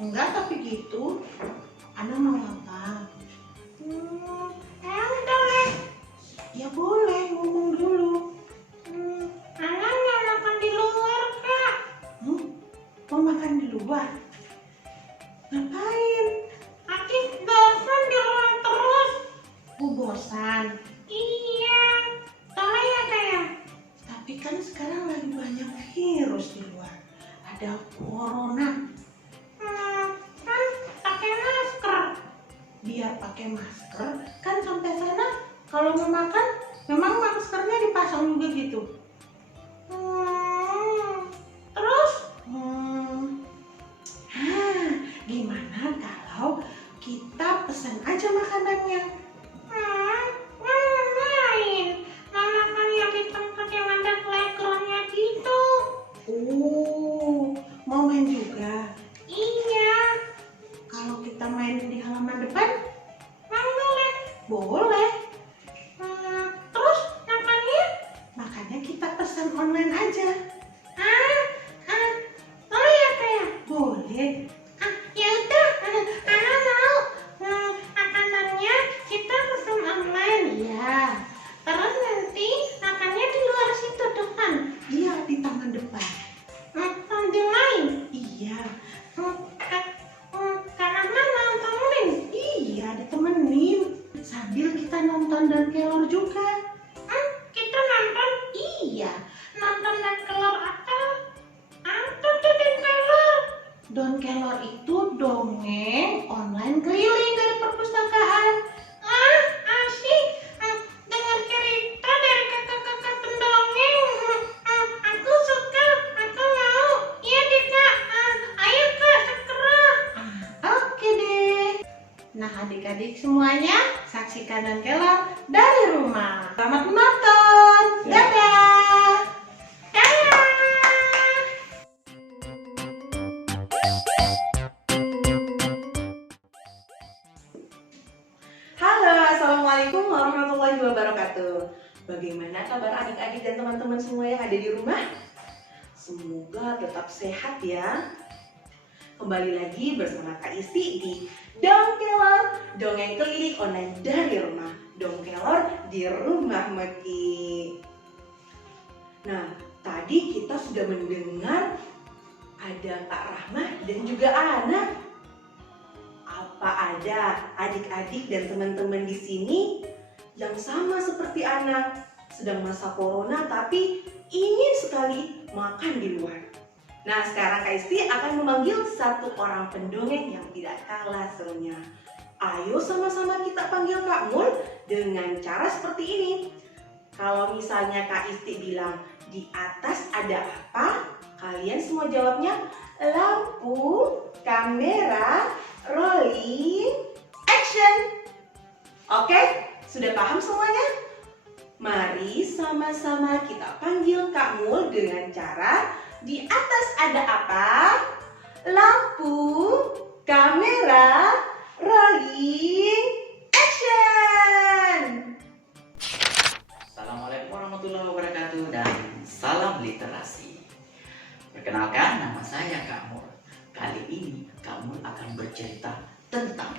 Enggak, tapi gitu. Ana mau apa? Boleh. Ya boleh, ngomong dulu. Ana mau makan di luar, Kak. Mau makan di luar? Ngapain? Aku bosan di rumah terus. Bosan. Iya. Boleh ya, Kak ya? Tapi kan sekarang lagi banyak virus di luar. Ada corona. Kan pakai masker. Biar pakai masker, kan sampai sana kalau mau makan, memang maskernya dipasang juga gitu. Terus? Gimana kalau kita pesan aja makanannya? Ngapain? Mau makan yang di tempat yang ada playgroundnya gitu. Mau main juga? Iya. Kalau kita main di halaman depan, Boleh. boleh. Terus makannya? Makanya kita pesan online aja. Boleh ya, Kak ya? Boleh. Ya udah, Ana mau. Makanannya kita pesan online. Iya, Terus nanti makannya di luar situ depan. iya di taman depan. Sambil main. Iya, Karena mana temenin? iya ditemenin. Sambil kita nonton dan kelor juga. Kita nonton. Iya, Nonton dan kelor apa? Apa tuh dan kelor? Don Kelor itu dongeng online keliling dari perpustakaan. Asik. Dengar cerita dari kakak-kakak pendongeng. Aku suka. Aku mau. Iya deh, Kak. Ayo, Kak, segera. Oke deh. Nah, adik-adik semuanya, saksikan Don Kelor dari rumah. Selamat menonton. Dadah. Dadah. Halo, Assalamualaikum warahmatullahi wabarakatuh. Bagaimana kabar adik-adik dan teman-teman semua yang ada di rumah? Semoga tetap sehat ya. Kembali lagi bersama Kak Isti di Dong Kelor, dongeng keliling online dari rumah. Dong Kelor di rumah Meki. Nah, tadi kita sudah mendengar ada Kak Rahma dan juga Ana. Apa ada adik-adik dan teman-teman di sini yang sama seperti Ana, sedang masa corona tapi ingin sekali makan di luar? Nah, sekarang Kak Isti akan memanggil satu orang pendongeng yang tidak kalah serunya. Ayo sama-sama kita panggil Kak Mul dengan cara seperti ini. Kalau misalnya Kak Isti bilang di atas ada apa, kalian semua jawabnya lampu, kamera, rolling, action. Oke, sudah paham semuanya? Mari sama-sama kita panggil Kak Mul dengan cara di atas ada apa? Lampu, kamera, rolling, action. Assalamualaikum warahmatullahi wabarakatuh dan salam literasi. Perkenalkan, nama saya Kak Mul. Kali ini Kak Mul akan bercerita tentang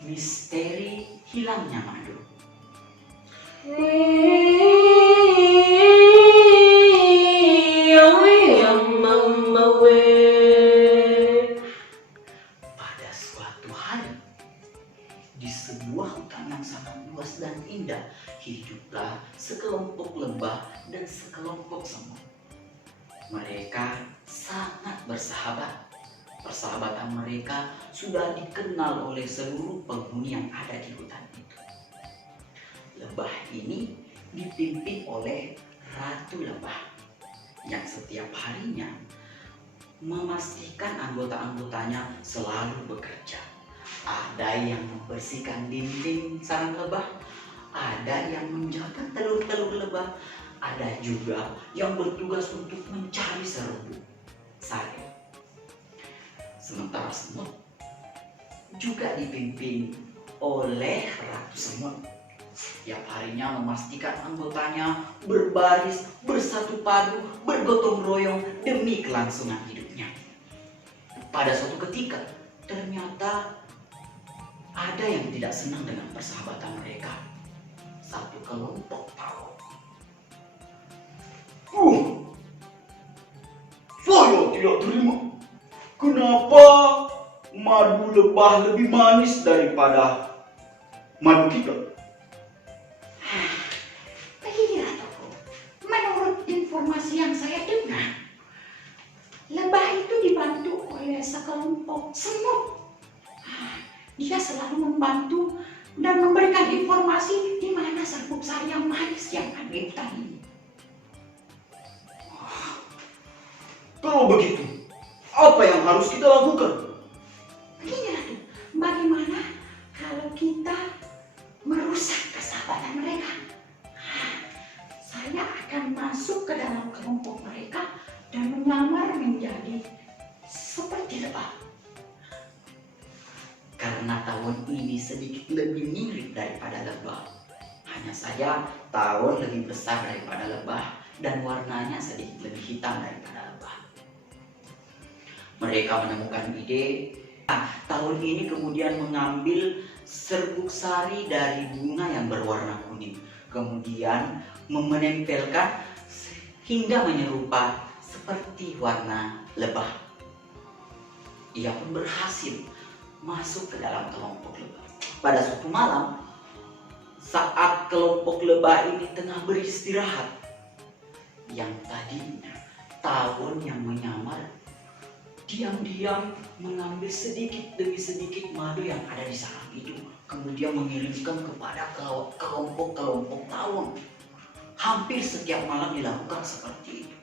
misteri hilangnya madu. Pada suatu hari, di sebuah hutan yang sangat luas dan indah, hiduplah sekelompok lebah dan sekelompok semut. Mereka sangat bersahabat. Persahabatan mereka sudah dikenal oleh seluruh penghuni yang ada di hutan itu. Lebah ini dipimpin oleh Ratu Lebah yang setiap harinya memastikan anggota-anggotanya selalu bekerja. Ada yang membersihkan dinding sarang lebah, ada yang menjaga telur-telur lebah, ada juga yang bertugas untuk mencari serbu sari. Sementara semut juga dipimpin oleh Ratu Semut. Setiap harinya memastikan anggotanya berbaris, bersatu padu, bergotong royong demi kelangsungan hidupnya. Pada suatu ketika, ternyata ada yang tidak senang dengan persahabatan mereka. Satu kelompok tahu. Saya tidak terima. Kenapa madu lebah lebih manis daripada madu kita? Begini Ratuku, menurut informasi yang saya dengar, lebah itu dibantu oleh sekelompok semut. Dia selalu membantu dan memberikan informasi di mana serbuk sari yang manis yang ada di hutan ini. Kalau begitu, apa yang harus kita lakukan? Begini Ratu, bagaimana kalau kita merusak persahabatan mereka? Saya akan masuk ke dalam kelompok mereka dan menyamar menjadi seperti lebah. Karena tawon ini sedikit lebih mirip daripada lebah. Hanya saja tawon lebih besar daripada lebah dan warnanya sedikit lebih hitam daripada lebah. Mereka menemukan ide. Tawon ini kemudian mengambil serbuk sari dari bunga yang berwarna kuning. Kemudian menempelkan hingga menyerupai seperti warna lebah. Ia pun berhasil masuk ke dalam kelompok lebah. Pada suatu malam, saat kelompok lebah ini tengah beristirahat, yang tadinya tawon yang menyamar diam-diam mengambil sedikit demi sedikit madu yang ada di sarang itu, kemudian mengirimkan kepada kelompok-kelompok tawon. Hampir setiap malam dilakukan seperti itu,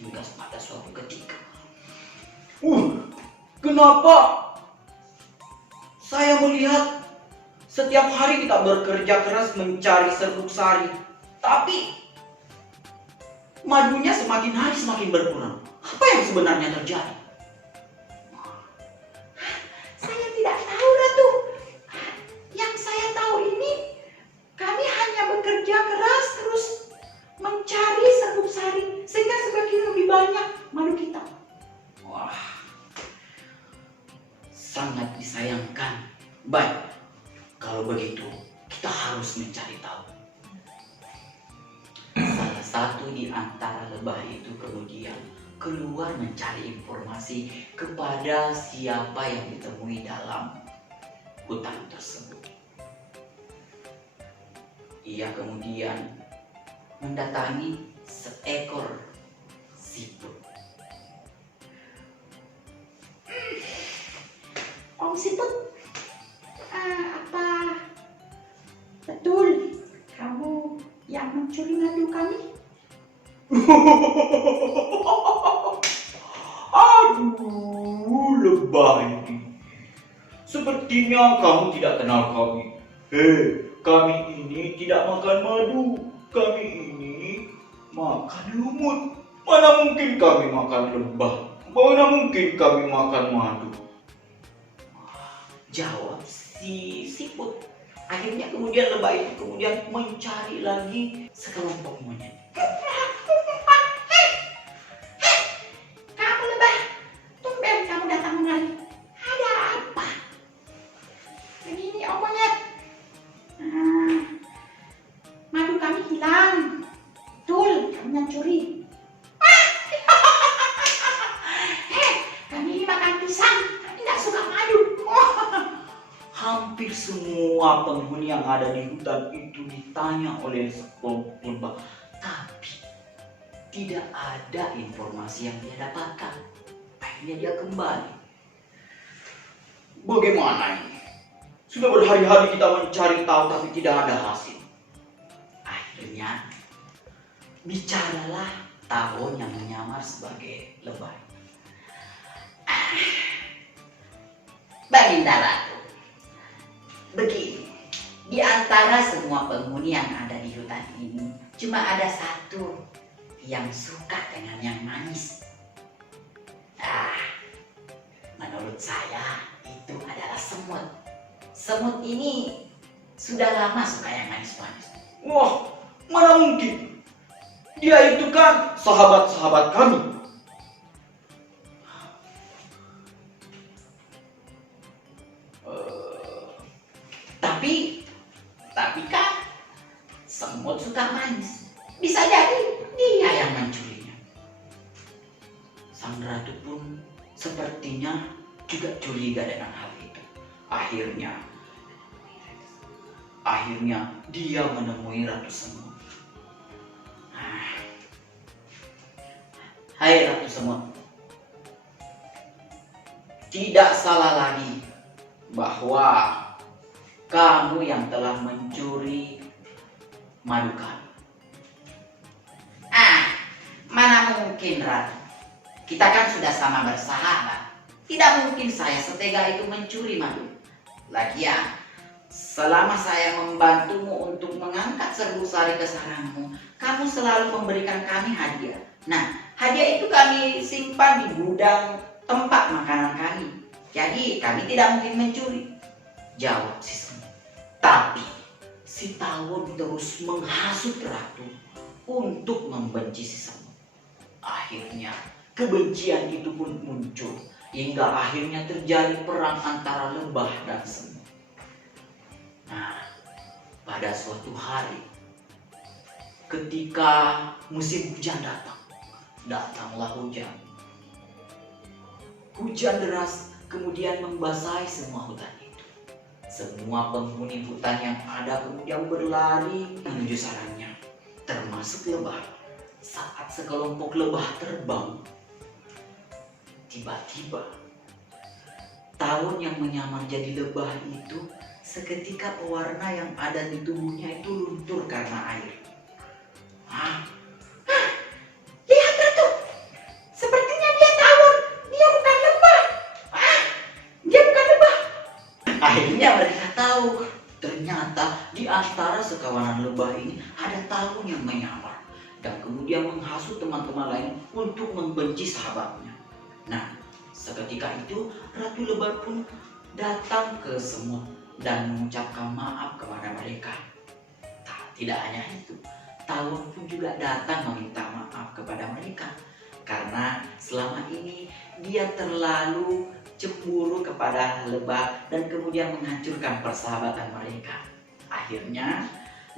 hingga pada suatu ketika, Kenapa saya melihat setiap hari kita bekerja keras mencari serbuk sari, tapi madunya semakin hari semakin berkurang. Apa yang sebenarnya terjadi? Saya tidak tahu Ratu. Yang saya tahu ini, kami hanya bekerja keras terus mencari serbuk sari sehingga semakin lebih banyak madu kita. Wah, sangat disayangkan. Baik, kalau begitu kita harus mencari tahu. Salah satu di antara lebah itu kemudian keluar mencari informasi kepada siapa yang ditemui dalam hutan tersebut. Ia kemudian mendatangi seekor siput. Om Siput, apa betul kamu yang mencuri madu kami? Aduh, lebah ini. Sepertinya kamu tidak kenal kami. Kami ini tidak makan madu. Kami ini makan lumut. Mana mungkin kami makan lebah? Mana mungkin kami makan madu? Jawab si siput. Akhirnya kemudian lebah itu kemudian mencari lagi sekelompok monyet. Kamu lebah, tumben kamu datang kemari. Ada apa? Begini Om Monyet. Madu kami hilang. Betul, kamu yang curi. Kami ini makan pisang. Kami nggak suka madu. Hampir semua penghuni yang ada di hutan itu ditanya oleh sekelompok lebah, Tapi tidak ada informasi yang dia dapatkan. Akhirnya dia kembali. bagaimana ini? Sudah berhari-hari kita mencari tahu tapi tidak ada hasil. Akhirnya bicaralah tawon yang menyamar sebagai lebah. Baginda Ratu, begini, di antara semua penghuni yang ada di hutan ini, cuma ada satu yang suka dengan yang manis. Menurut saya itu adalah semut. Semut ini sudah lama suka yang manis-manis. Wah, mana mungkin? Dia itu kan sahabat-sahabat kami. Tapi kan semut suka manis. Bisa jadi dia yang mencurinya. Sang ratu pun sepertinya juga curiga dengan hal itu. Akhirnya dia menemui Ratu Semut. Hai Ratu Semut, tidak salah lagi bahwa kamu yang telah mencuri madu kami. Mana mungkin Ratu, kita kan sudah sama bersahabat. Tidak mungkin saya setega itu mencuri madu. Lagian, selama saya membantumu untuk mengangkat serbu sari ke sarangmu, kamu selalu memberikan kami hadiah. Nah, hadiah itu kami simpan di gudang tempat makanan kami. Jadi kami tidak mungkin mencuri. Jawab si Semut. Tapi si Tawon terus menghasut Ratu untuk membenci si Semut. Akhirnya kebencian itu pun muncul hingga akhirnya terjadi perang antara lebah dan semut. Nah, pada suatu hari ketika musim hujan datanglah hujan. Hujan deras kemudian membasahi semua hutan itu. Semua penghuni hutan yang ada kemudian berlari menuju sarangnya, termasuk lebah. Saat sekelompok lebah terbang, tiba-tiba tawon yang menyamar jadi lebah itu seketika pewarna yang ada di tubuhnya itu luntur karena air. Lihat Ratu, sepertinya dia tawon, dia bukan lebah. Dia bukan lebah. Akhirnya mereka tahu ternyata di antara sekawanan lebah ini ada tawon yang menyamar dan kemudian menghasut teman-teman lain untuk membenci sahabatnya. Nah, seketika itu Ratu Lebah pun datang ke semut dan mengucapkan maaf kepada mereka. Tidak hanya itu, tawon pun juga datang meminta maaf kepada mereka karena selama ini dia terlalu cemburu kepada lebah dan kemudian menghancurkan persahabatan mereka. Akhirnya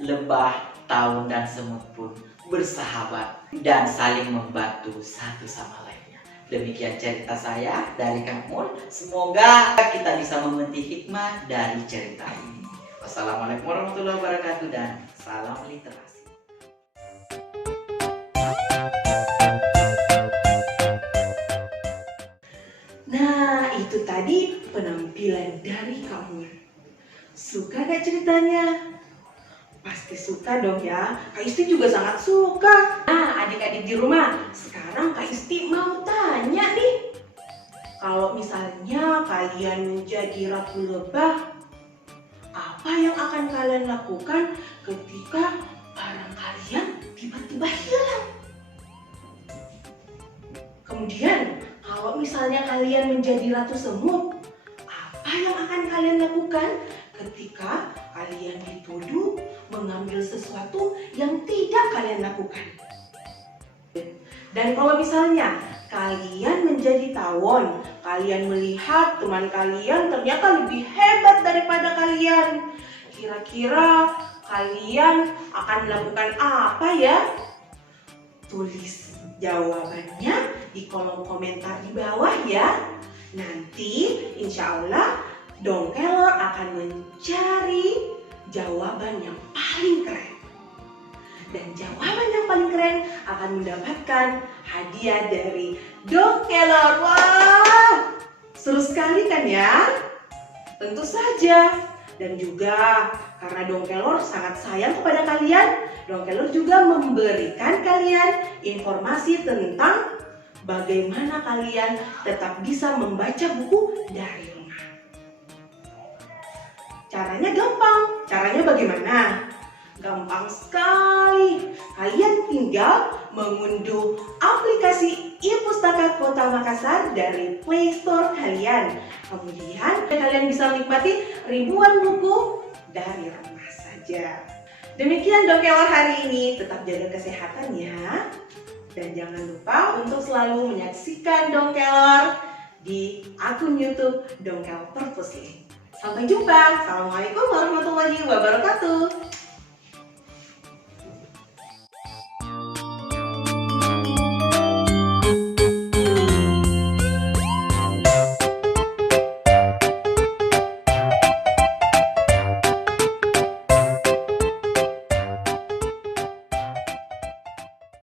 lebah, tawon dan semut pun bersahabat dan saling membantu satu sama lainnya. Demikian cerita saya dari Kang Mul. Semoga kita bisa memetik hikmah dari cerita ini. Wassalamualaikum warahmatullahi wabarakatuh dan salam literasi. Nah, itu tadi penampilan dari kamu. Suka gak ceritanya? Pasti suka dong ya. Kak Isti juga sangat suka. Nah, adik-adik di rumah, sekarang Kak Isti mau tanya nih. Kalau misalnya kalian menjadi ratu lebah, apa yang akan kalian lakukan ketika barang kalian tiba-tiba hilang? Kemudian, kalau misalnya kalian menjadi ratu semut, apa yang akan kalian lakukan ketika kalian dituduh mengambil sesuatu yang tidak kalian lakukan? Dan kalau misalnya kalian menjadi tawon, kalian melihat teman kalian ternyata lebih hebat daripada kalian, kira-kira kalian akan melakukan apa ya? Tulis jawabannya di kolom komentar di bawah ya. Nanti insya Allah Dongkelor akan mencari jawaban yang paling keren. Dan jawaban yang paling keren akan mendapatkan hadiah dari Dongkelor. Wah, seru sekali kan ya? Tentu saja. Dan juga karena Dongkelor sangat sayang kepada kalian, Dongkelor juga memberikan kalian informasi tentang bagaimana kalian tetap bisa membaca buku dari rumah. Caranya gampang. Caranya bagaimana? Gampang sekali. Kalian tinggal mengunduh aplikasi e-Pustaka Kota Makassar dari Play Store kalian. Kemudian kalian bisa menikmati ribuan buku dari rumah saja. Demikian Dongkelor hari ini. Tetap jaga kesehatan ya. Dan jangan lupa untuk selalu menyaksikan Dongkelor di akun YouTube Dongkel Purposely. Sampai jumpa. Assalamualaikum warahmatullahi wabarakatuh.